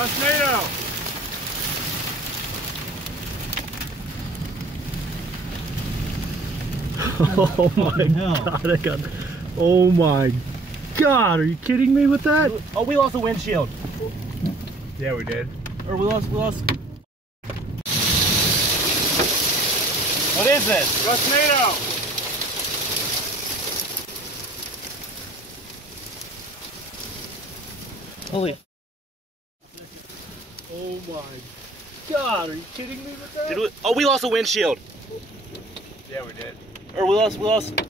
Tornado! Oh my god, I got. Oh my god, are you kidding me with that? Oh, we lost the windshield. Yeah, we did. Or we lost. What is this? Tornado! Holy. Oh my god, are you kidding me with that? Oh, we lost the windshield. Yeah, we did. Or we lost.